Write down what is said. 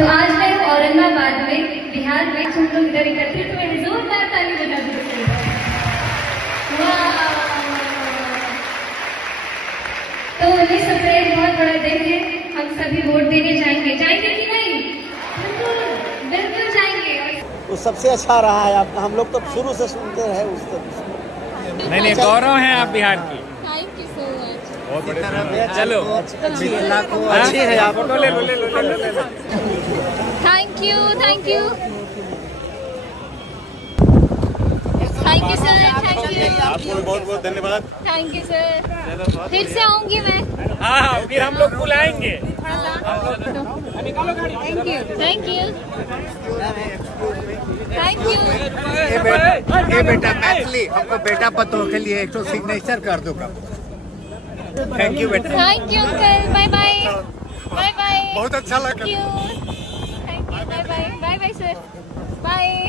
तो आज मैं औरंगाबाद में, बिहार में हम लोग इधर एकत्रित हुए, जोरदार ताली बजा दीजिए। तो 19 अप्रैल बहुत बड़ा दिन है, हम सभी वोट देने जाएंगे। जाएंगे कि नहीं? बिल्कुल बिल्कुल जाएंगे। वो सबसे अच्छा रहा है आपका, हम लोग तो शुरू से सुनते रहे उससे। नहीं गौरव हैं आप बिहार की। Thank you so much. बहुत बड़े चलो अच्छी है आप। ले लो। Thank you thank you sir, thank you. आपको भी बहुत बहुत धन्यवाद। थैंक यू सर, फिर से आऊंगी मैं। हाँ फिर हम लोग बुलाएंगे। Thank you thank you thank you. ये बेटा मैथिली हमको बेटा पतों के लिए 100 सिग्नेचर कर दो। थैंक यू बेटा। Thank you uncle, bye bye bye bye. बहुत अच्छा लगा। Thank you bye bye bye bye sir, bye.